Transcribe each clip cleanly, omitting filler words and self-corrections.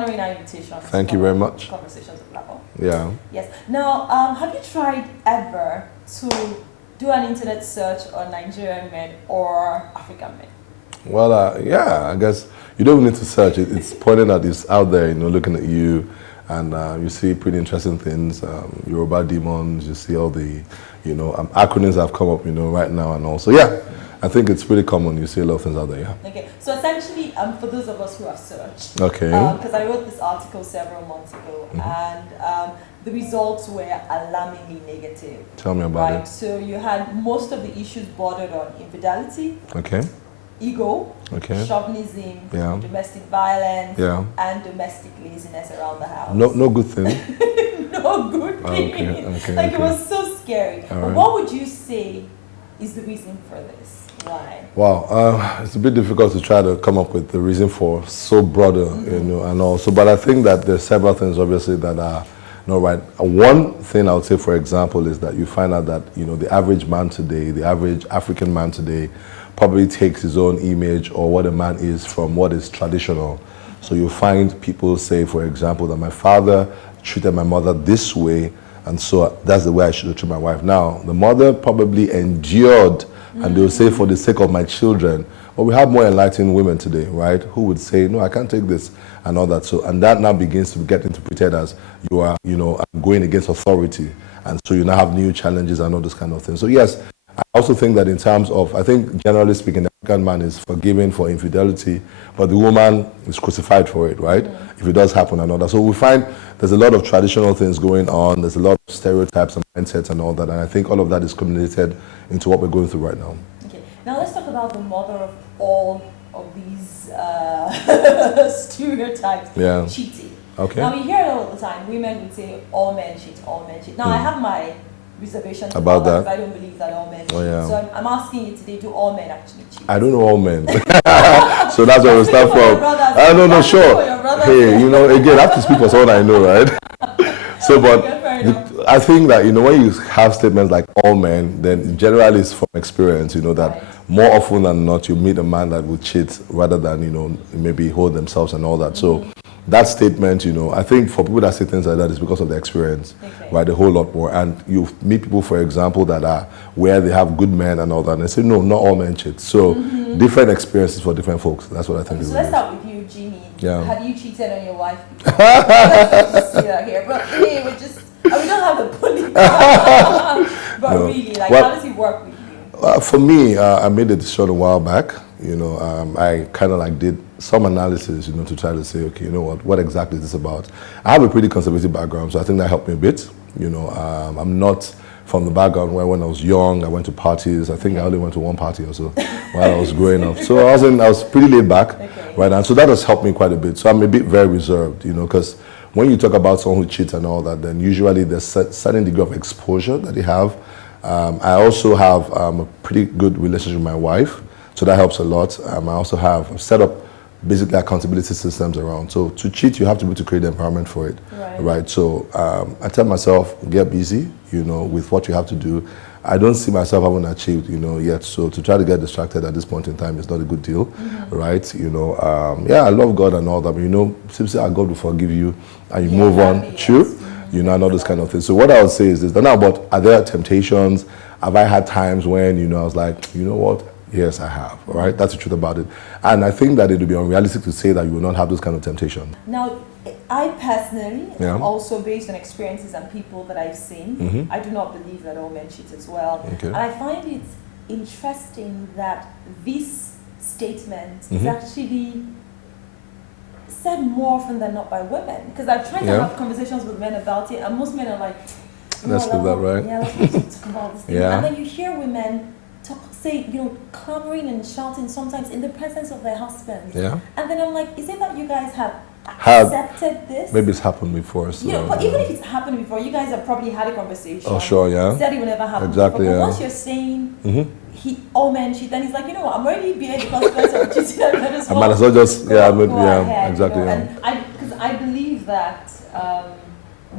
honoring our invitation. Thank you very much. Conversations with Labo. Yeah. Yes. Now, have you tried ever to do an internet search on Nigerian men or African men? Well, yeah, I guess you don't need to search it. It's pointing at it's out there, looking at you, and you see pretty interesting things. Yoruba demons, you see all the, acronyms that have come up, right now and all. So yeah, I think it's pretty common. You see a lot of things out there, yeah. Okay, so essentially, for those of us who have searched, okay, because I wrote this article several months ago, and the results were alarmingly negative. Tell me about it. So you had most of the issues bordered on infidelity, okay, ego, okay, chauvinism, yeah, domestic violence, yeah, and domestic laziness around the house. No good thing. No good thing. Okay, like it was so scary. But right. what would you say is the reason for this? Why? Wow, it's a bit difficult to try to come up with the reason for so broader, and also. But I think that there's several things, obviously, that are not right. One thing I would say, for example, is that you find out that the average man today, the average African man today, probably takes his own image or what a man is from what is traditional. So you find people say, for example, that my father treated my mother this way, and so that's the way I should treat my wife. Now, the mother probably endured, and they'll say, for the sake of my children. But we have more enlightened women today, right, who would say, no, I can't take this, and all that. So, and that now begins to get interpreted as you are, going against authority. And so you now have new challenges and all this kind of thing. So yes, I also think that in terms of, I think generally speaking, the African man is forgiven for infidelity, but the woman is crucified for it, right? If it does happen and all that. So we find there's a lot of traditional things going on. There's a lot of stereotypes and mindsets and all that. And I think all of that is culminated into what we're going through right now. Okay. Now let's talk about the mother of all of these stereotypes, yeah, cheating. Okay. Now we hear it all the time. Women would say all men cheat, all men cheat. Now I have my reservations about that. Because I don't believe that all men cheat. Yeah. So I'm asking you today, do all men actually cheat? I don't know all men. So that's where we start from. I don't know, sure. Hey, again, I have to speak for someone I know, right? So, but I think that, when you have statements like all men, then generally it's from experience, that more often than not, you meet a man that will cheat rather than, maybe hold themselves and all that. So that statement, I think for people that say things like that, it's because of the experience, right? A whole lot more. And you meet people, for example, that are where they have good men and all that, and they say, no, not all men cheat. So different experiences for different folks. That's what I think. So let's start with you, Jimmy. Yeah. Have you cheated on your wife before? Let's see that here. But hey, we don't have the police. But no. Really, how does it work with you? For me, I made a decision a while back. I kind of did some analysis, to try to say, okay, what exactly is this about? I have a pretty conservative background, so I think that helped me a bit. I'm not from the background where when I was young, I went to parties. I think I only went to one party or so while I was growing up. So I was pretty laid back, right? And so that has helped me quite a bit. So I'm a bit very reserved, because when you talk about someone who cheats and all that, then usually there's a certain degree of exposure that they have. I also have a pretty good relationship with my wife, so that helps a lot. I also have set up basically accountability systems around. So to cheat, you have to be able to create the environment for it, right? So I tell myself, get busy, with what you have to do. I don't see myself having achieved, yet. So to try to get distracted at this point in time is not a good deal, right? I love God and all that, but simply our God will forgive you and you move on, true, and all those kind of things. So what I would say is this, now, but are there temptations? Have I had times when, I was like, you know what? Yes, I have, all right? That's the truth about it. And I think that it would be unrealistic to say that you will not have those kind of temptations. Now, I personally, also based on experiences and people that I've seen, I do not believe that all men cheat as well. Okay. And I find it interesting that this statement is actually said more often than not by women. Because I've tried to have conversations with men about it, and most men are like, let's do that, right? Yeah, let's talk about this thing. And then you hear women clamoring and shouting sometimes in the presence of their husbands. Yeah. And then I'm like, is it that you guys have accepted this? Maybe it's happened before. So, but even if it's happened before, you guys have probably had a conversation. Oh, sure, yeah. Said it will never happen. Exactly, before. But once you're saying all men cheat, then he's like, what, I'm already being the consequence of cheating. I might as well just, go ahead, exactly. And because I believe that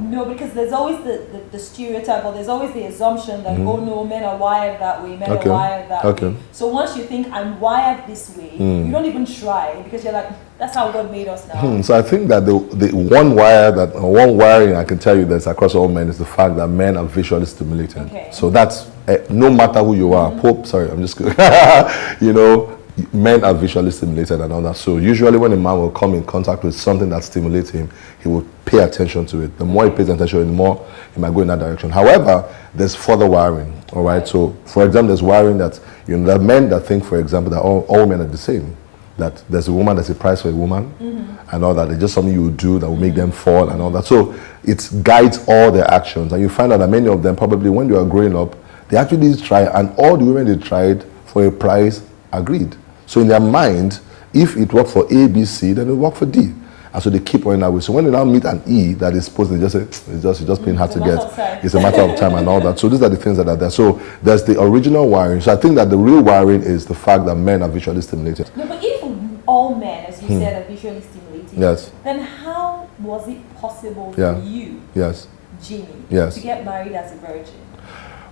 No, because there's always the stereotype, or there's always the assumption that, oh no, men are wired that way, men are wired that way. So once you think I'm wired this way, you don't even try, because you're like, that's how God made us now. So I think that the one wiring I can tell you that's across all men is the fact that men are visually stimulated. So that's, no matter who you are, I'm just kidding. You know, men are visually stimulated and all that. So usually when a man will come in contact with something that stimulates him, he will pay attention to it. The more he pays attention, the more he might go in that direction. However, there's further wiring, all right? So, for example, there's wiring that, you know, there are men that think, for example, that all men are the same. That there's a woman, there's a price for a woman, and all that. It's just something you will do that will make them fall and all that. So it guides all their actions. And you find out that many of them, probably when they are growing up, they actually try, and all the women they tried for a price agreed. So in their mind, if it worked for A, B, C, then it worked for D. And so they keep on that way. So when they now meet an E that is supposed to just say, it's just being hard to get. It's a matter of time and all that. So these are the things that are there. So there's the original wiring. So I think that the real wiring is the fact that men are visually stimulated. No, but if all men, as you said, are visually stimulated, then how was it possible for you, Jimmy, to get married as a virgin?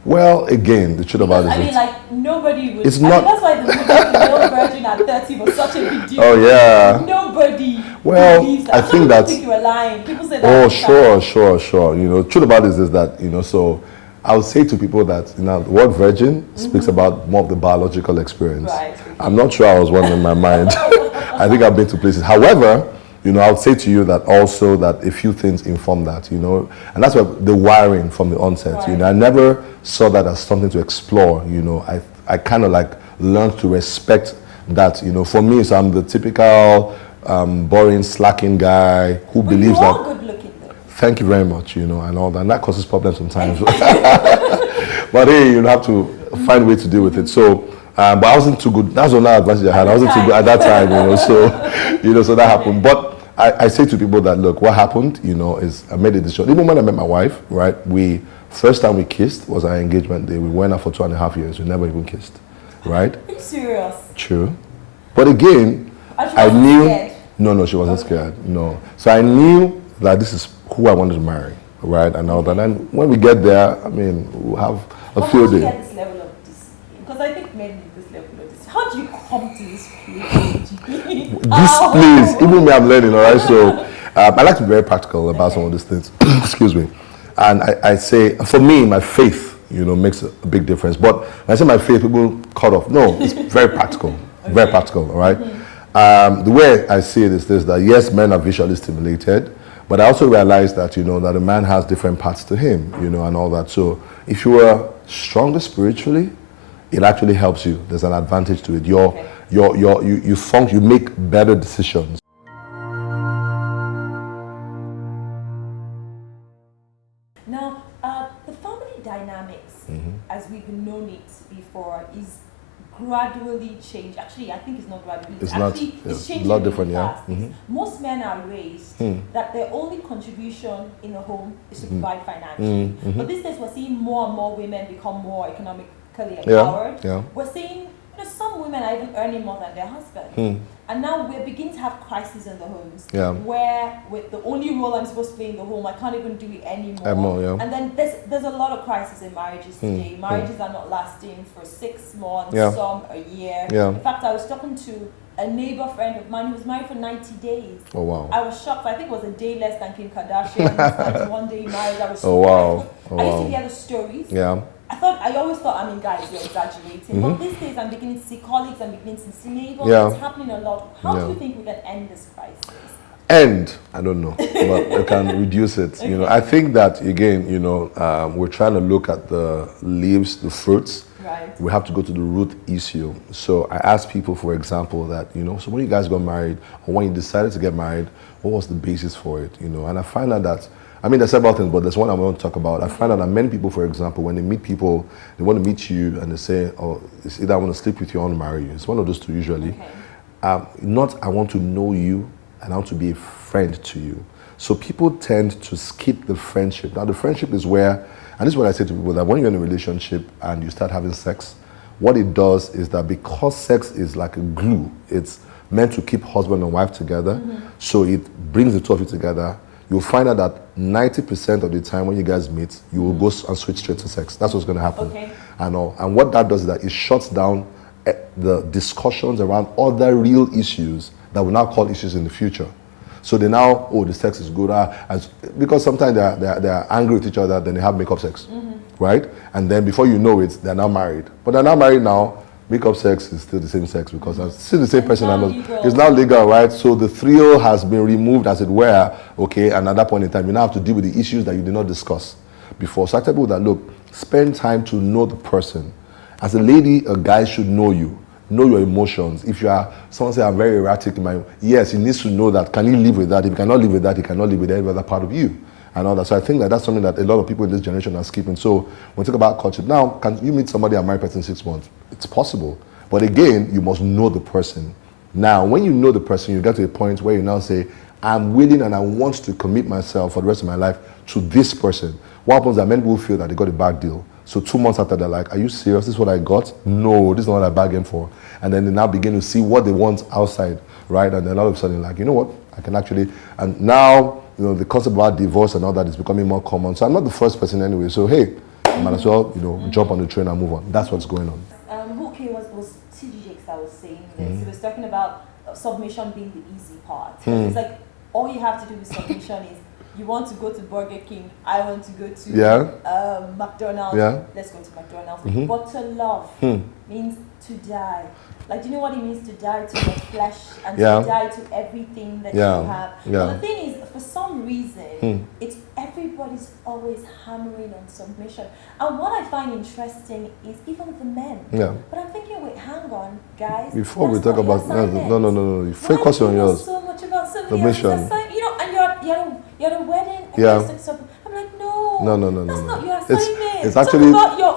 Well, again, the truth about it is, I mean, like, nobody would. It's not. That's why the movie The Virgin at 30 was such a big deal. Oh yeah. Nobody. Well, believes that. I think that's. Think you were lying. People say that. Oh, sure. You know, the truth about it is that, you know, so I would say to people that, you know, the word virgin speaks about more of the biological experience. Right. I'm not sure I was one in my mind. I think I've been to places. However, you know, I would say to you that also that a few things inform that, you know, and that's what the wiring from the onset, right. You know, I never saw that as something to explore, you know, I kind of like learned to respect that, you know, for me, so I'm the typical boring, slacking guy who believes you are that. Good looking though. Thank you very much, you know, and all that, and that causes problems sometimes. But hey, you have to find a way to deal with it. So, but I wasn't too good. That's another advantage I had. I wasn't too good at that time, you know. So, you know, so that happened. But I say to people that, look, what happened, you know, is I made a decision. Even when I met my wife, right? First time we kissed was our engagement day. We went out for 2.5 years. We never even kissed, right? Are you serious? True. But again, I knew. Scared. No, she wasn't scared. No. So I knew that this is who I wanted to marry, right? And all that. And when we get there, I mean, we'll have a field day. How do you get this level of discipline? Because I think men need this level of discipline. How do you come to this place? This place, even me, I'm learning, all right? So I like to be very practical about some of these things. Excuse me. And I say, for me, my faith, you know, makes a big difference. But when I say my faith, people cut off. No, it's very practical. Very practical, all right? The way I see it is this, that yes, men are visually stimulated, but I also realize that, you know, that a man has different parts to him, you know, and all that. So if you are stronger spiritually, it actually helps you. There's an advantage to it. You make better decisions. Now, the family dynamics, as we've known it before, is gradually changed. Actually, I think it's not gradually. It's changing a lot different, fast. Most men are raised that their only contribution in a home is to provide financially. But these days, we're seeing more and more women become more economically empowered. We're seeing, you know, some women are even earning more than their husband. And now we're beginning to have crises in the homes where with the only role I'm supposed to play in the home, I can't even do it anymore. And then there's a lot of crises in marriages today. Marriages are not lasting for 6 months, some a year. In fact, I was talking to a neighbor friend of mine who was married for 90 days. Oh wow. I was shocked. I think it was a day less than Kim Kardashian. 91 day marriage. I was so I used to hear the stories. I always thought, I mean, guys, you're exaggerating. But these days, I'm beginning to see colleagues, I'm beginning to see neighbors. It's happening a lot. How do you think we can end this crisis? I don't know, but we can reduce it. You know, I think that again, you know, we're trying to look at the leaves, the fruits. Right. We have to go to the root issue. So I ask people, for example, that, you know, so when you guys got married, or when you decided to get married, what was the basis for it? You know, and I find out that, I mean, there's several things, but there's one I want to talk about. I find out that many people, for example, when they meet people, they want to meet you and they say, oh, it's either I want to sleep with you or I want to marry you. It's one of those two usually. Not I want to know you and I want to be a friend to you. So people tend to skip the friendship. Now the friendship is where, and this is what I say to people, that when you're in a relationship and you start having sex, what it does is that because sex is like a glue, it's meant to keep husband and wife together, so it brings the two of you together. you'll find out that 90% of the time when you guys meet, you will go and switch straight to sex. That's what's going to happen. Okay. And what that does is that it shuts down the discussions around other real issues that will now call issues in the future. So they now, oh, the sex is good, because sometimes they're angry with each other, then they have make-up sex, right? And then before you know it, they're now married. But they're now married now, make-up sex is still the same sex because it's still the same person. It's now legal, right? So the thrill has been removed, as it were, okay? And at that point in time, you now have to deal with the issues that you did not discuss before. So I tell people that, look, spend time to know the person. As a lady, a guy should know you. Know your emotions. If you are, someone say, I'm very erratic in my, yes, he needs to know that. Can he live with that? If he cannot live with that, he cannot live with every other part of you. And all that. So I think that that's something that a lot of people in this generation are skipping. So when we talk about culture, now, can you meet somebody and marry a person in 6 months? It's possible. But again, you must know the person. Now, when you know the person, you get to a point where you now say, I'm willing and I want to commit myself for the rest of my life to this person. What happens is that many people feel that they got a bad deal. So 2 months after, they're like, are you serious? This is what I got? No, this is not what I bargained for. And then they now begin to see what they want outside, right? And then all of a sudden, like, you know what? I can actually, and now, you know, the concept about divorce and all that is becoming more common. So I'm not the first person anyway. So hey, I might as well, you know, jump on the train and move on. That's what's going on. Okay, was TGX that was saying this. He was talking about submission being the easy part. It's like all you have to do with submission is you want to go to Burger King, I want to go to McDonald's, let's go to McDonald's. But to love means to die. Like, do you know what it means to die to your flesh and to die to everything that you have? But the thing is, for some reason, it's everybody's always hammering on submission. And what I find interesting is even the men. But I'm thinking, wait, hang on, guys. Before we talk about, no, you focus on yours. So much about submission. You know, and you're the wedding. And I'm like, no, that's not your assignment. It's actually, about your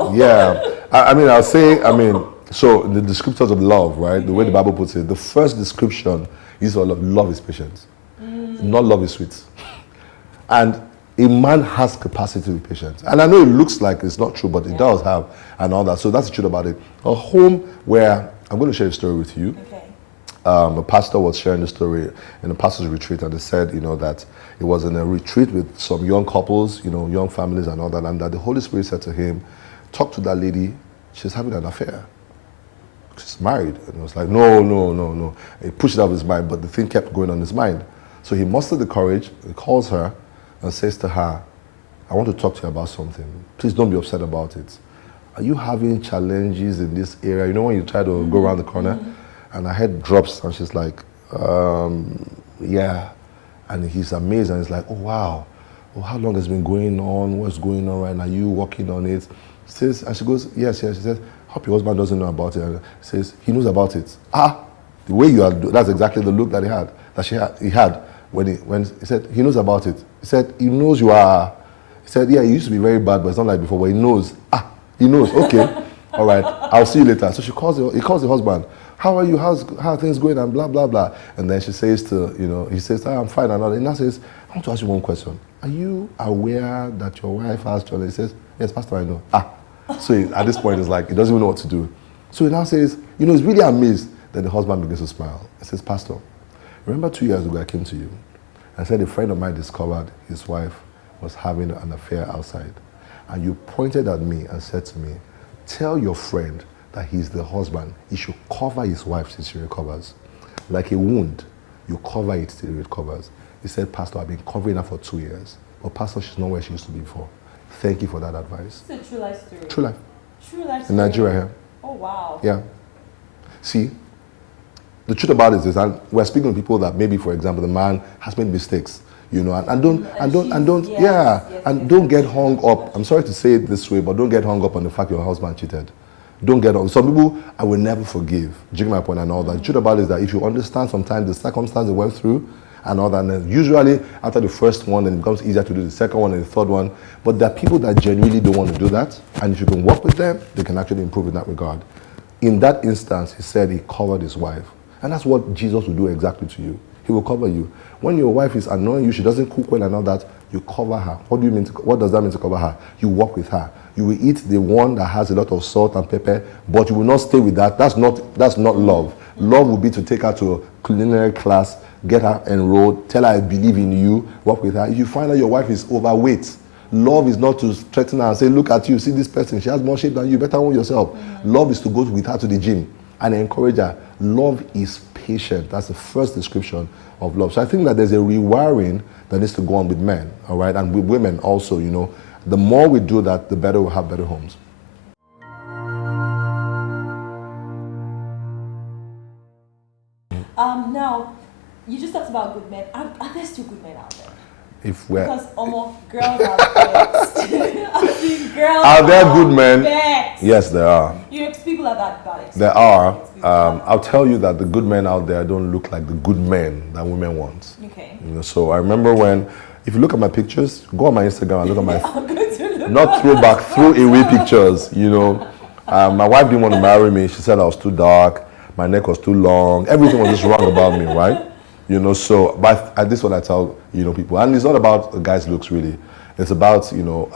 so the descriptors of love, right? The way the Bible puts it, the first description is of love is patience. Not love is sweet. And a man has capacity to be patient. And I know it looks like it's not true, but it does have and all that. So that's the truth about it. A home where, I'm going to share a story with you. A pastor was sharing the story in a pastor's retreat, and they said, you know, that it was in a retreat with some young couples, you know, young families and all that, and that the Holy Spirit said to him, talk to that lady, she's having an affair. She's married. And he was like, no. He pushed it out of his mind, but the thing kept going on his mind. So he mustered the courage, he calls her and says to her, I want to talk to you about something. Please don't be upset about it. Are you having challenges in this area? You know when you try to go around the corner? And her head drops and she's like, yeah. And he's amazed and he's like, oh, wow. Oh, how long has it been going on? What's going on right now? Are you working on it? And she goes, yes. She says, hope your husband doesn't know about it. And he says, he knows about it. The way you are, that's exactly the look that he had. He had when he said, he knows about it. He said, he knows you are. He said, yeah, he used to be very bad, but it's not like before, but he knows. He knows, okay. All right, I'll see you later. So he calls the husband. How are you? How are things going? And blah, blah, blah. And then she says he says, I'm fine. And now says, I want to ask you one question. Are you aware that your wife has children? He says, yes, Pastor, I know. So at this point, it's like, he doesn't even know what to do. So he now says, he's really amazed. Then the husband begins to smile. He says, Pastor, remember 2 years ago I came to you and said a friend of mine discovered his wife was having an affair outside. And you pointed at me and said to me, tell your friend that he's the husband. He should cover his wife till she recovers. Like a wound, you cover it till it recovers. He said, Pastor, I've been covering her for 2 years. But Pastor, she's not where she used to be before. Thank you for that advice. It's a true life story. True life. True life story. In Nigeria here. Oh, wow. Yeah. See, the truth about it is that we're speaking to people that maybe, for example, the man has made mistakes, and don't get hung up. I'm sorry to say it this way, but don't get hung up on the fact your husband cheated. Don't get on. Some people, I will never forgive. Do you get my point and all that? The truth about it is that if you understand sometimes the circumstance they went through and all that, and then usually after the first one, then it becomes easier to do the second one and the third one. But there are people that genuinely don't want to do that. And if you can work with them, they can actually improve in that regard. In that instance, he said he covered his wife. And that's what Jesus will do exactly to you. He will cover you. When your wife is annoying you, she doesn't cook well and all that, you cover her. What does that mean to cover her? You work with her. You will eat the one that has a lot of salt and pepper, but you will not stay with that. That's not love. Love will be to take her to a culinary class, get her enrolled, tell her I believe in you, work with her. If you find out your wife is overweight, love is not to threaten her and say, look at you, see this person, she has more shape than you, better own yourself. Love is to go with her to the gym and encourage her. Love is patient. That's the first description of love. So I think that there's a rewiring that needs to go on with men, all right, and with women also, you know. The more we do that, the better we'll have better homes. Now, you just talked about good men. Are there still good men out there? Because almost girls are best. I mean, girls are there good men? Best. Yes, there are. You know, people are that bad. There are. I'll tell you that the good men out there don't look like the good men that women want. Okay. You know, so I remember when, if you look at my pictures, go on my Instagram and look at my, not throwback, throw away pictures, you know. My wife didn't want to marry me. She said I was too dark, my neck was too long, everything was just wrong about me, right? You know, so, but this is what I tell, you know, people. And it's not about a guy's looks, really. It's about, you know,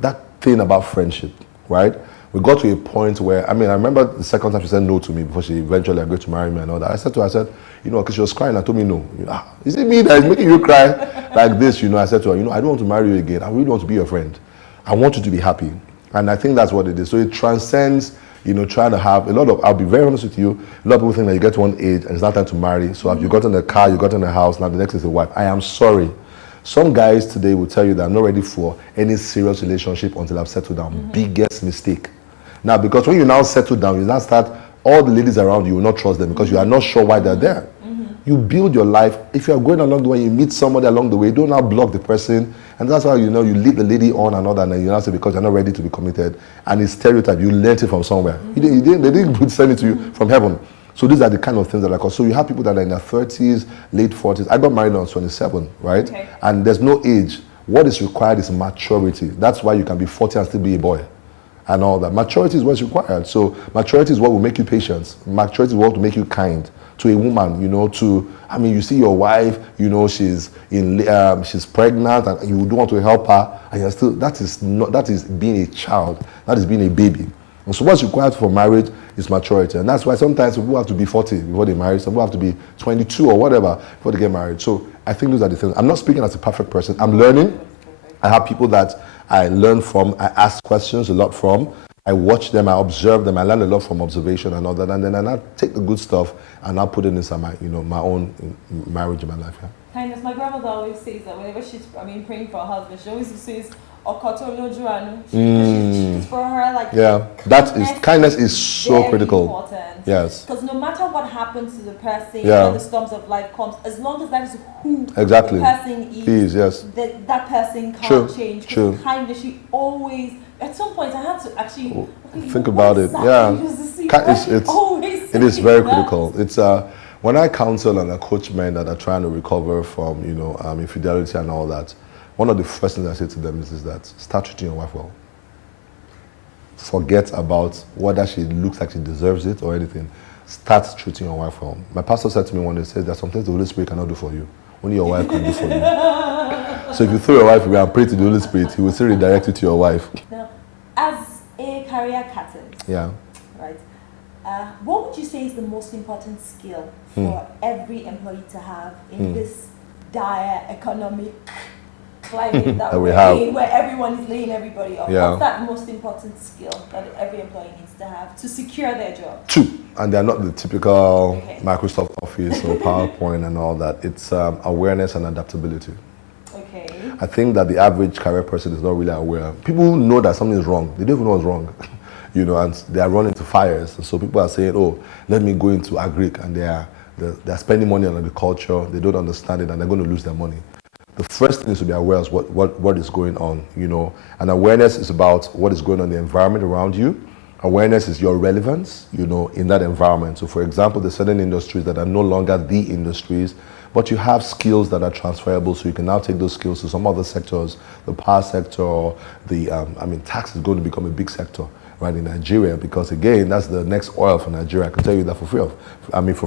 that thing about friendship, right? We got to a point where, I mean, I remember the second time she said no to me before she eventually agreed to marry me and all that. I said to her, you know, because she was crying, I told me no. You know, is it me that is making you cry like this? You know, I said to her, you know, I don't want to marry you again. I really want to be your friend. I want you to be happy. And I think that's what it is. So it transcends, you know, trying to have a lot of, I'll be very honest with you, a lot of people think that you get to one age and it's not time to marry. So if you got in a car, you got in a house, now the next is a wife. I am sorry. Some guys today will tell you that I'm not ready for any serious relationship until I've settled down. Biggest mistake. Now, because when you now settle down, you now start, all the ladies around you will not trust them because you are not sure why they're there. You build your life. If you are going along the way, you meet somebody along the way, you don't now block the person. And that's how, you know, you lead the lady on and all that, and you now say because you're not ready to be committed. And it's stereotype. You learned it from somewhere. They didn't send it to you from heaven. So these are the kind of things that are called. So you have people that are in their 30s, late 40s. I got married when I was 27, right? Okay. And there's no age. What is required is maturity. That's why you can be 40 and still be a boy. And all that. Maturity is what's required. So maturity is what will make you patient. Maturity is what will make you kind to a woman, you know, I mean, you see your wife, you know, she's pregnant and you do want to help her, and you're still, that is being a child, that is being a baby. And so what's required for marriage is maturity. And that's why sometimes people have to be 40 before they marry, some people have to be 22 or whatever before they get married. So I think those are the things. I'm not speaking as a perfect person. I'm learning. I have people that I learn from, I ask questions a lot from, I watch them, I observe them, I learn a lot from observation and all that, and then I take the good stuff and I'll put it inside my, you know, my own marriage in my life. Yeah. Kindness. My grandmother always says that whenever she's, praying for her husband, she always says, It's for her, like, yeah, kindness is so critical. Important. Yes. Because no matter what happens to the person, when the storms of life comes, as long as that is who the person is, yes, that person can't change. True. Kindness, she always. At some point, I had to actually think about it. Yeah, it is very critical. It's when I counsel and I coach men that are trying to recover from, you know, infidelity and all that. One of the first things I say to them is that start treating your wife well. Forget about whether she looks like she deserves it or anything. Start treating your wife well. My pastor said to me one day, says there's something the Holy Spirit cannot do for you. Only your wife can do for you. So if you throw your wife away and pray to the Holy Spirit, He will still redirect you to your wife. Now, as a career catalyst, right? What would you say is the most important skill for every employee to have in this dire economic climate that we're in, where everyone is laying everybody off? What's that most important skill that every employee needs to have to secure their job? Two, and they're not the typical Microsoft Office or PowerPoint and all that. It's awareness and adaptability. Okay. I think that the average career person is not really aware. People know that something is wrong. They don't even know what's wrong. You know, and they are running to fires. And so people are saying, oh, let me go into agric, and they're spending money on agriculture. They don't understand it, and they're going to lose their money. The first thing is to be aware of what is going on, you know. And awareness is about what is going on in the environment around you. Awareness is your relevance, you know, in that environment. So for example, there's certain industries that are no longer the industries, but you have skills that are transferable, so you can now take those skills to some other sectors, the power sector, tax is going to become a big sector, right, in Nigeria, because again, that's the next oil for Nigeria. I can tell you that for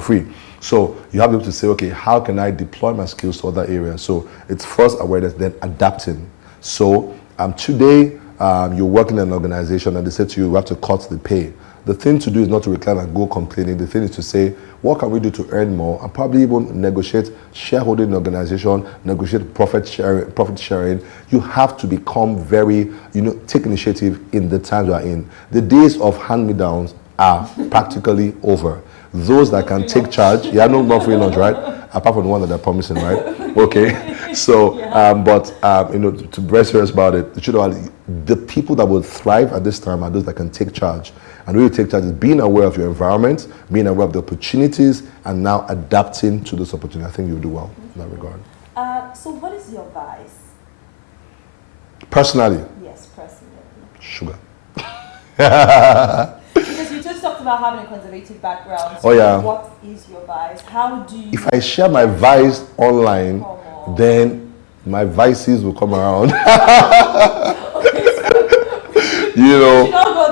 free. So you have to be able to say, okay, how can I deploy my skills to other areas? So it's first awareness, then adapting. So today, you're working in an organization and they say to you, you have to cut the pay. the thing to do is not to recline and go complaining. The thing is to say, what can we do to earn more, and probably even negotiate shareholding in the organization, negotiate profit sharing. You have to become very, take initiative in the times we are in. The days of hand-me-downs are practically over. Those that can take charge, not free lunch, right? Apart from the one that they're promising, right? Okay. So, to be very serious about it, the people that will thrive at this time are those that can take charge. And really take charge is being aware of your environment, being aware of the opportunities, and now adapting to those opportunities. I think you'll do well in that regard. So what is your vice? Personally? Yes, personally. Sugar. Because you just talked about having a conservative background. So what is your vice? How do you... If I share my vice online, then my vices will come around.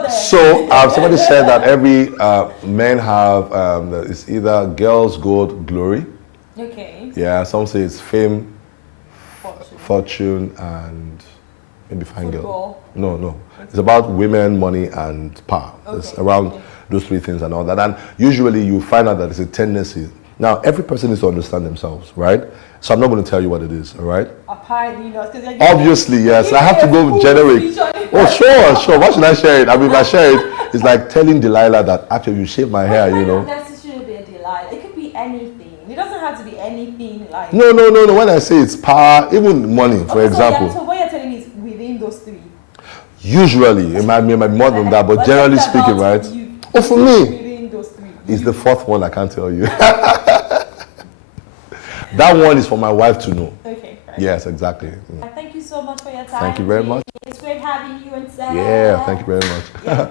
So somebody said that every men have it's either girls, gold, glory. Okay. Yeah, some say it's fame, fortune, and maybe fine girl. No. Okay. It's about women, money, and power. Okay. It's around those three things and all that. And usually you find out that it's a tendency. Now, every person needs to understand themselves, right? So I'm not going to tell you what it is, all right? Apparently not. Obviously, yes. I have to go generic. Oh, sure. Why should I share it? I mean, if I share it, it's like telling Delilah that actually you shave my hair, It doesn't necessarily be a Delilah. It could be anything. It doesn't have to be anything like... No. When I say it's power, even money, for example. So what you're telling me is within those three? Usually, it might be more than that, but generally speaking, right? For me, it's the fourth one I can't tell you. That one is for my wife to know. Okay. Right. Yes, exactly. Thank you so much for your time. Thank you very much. It's great having you and Sarah. Yeah, thank you very much. Yeah.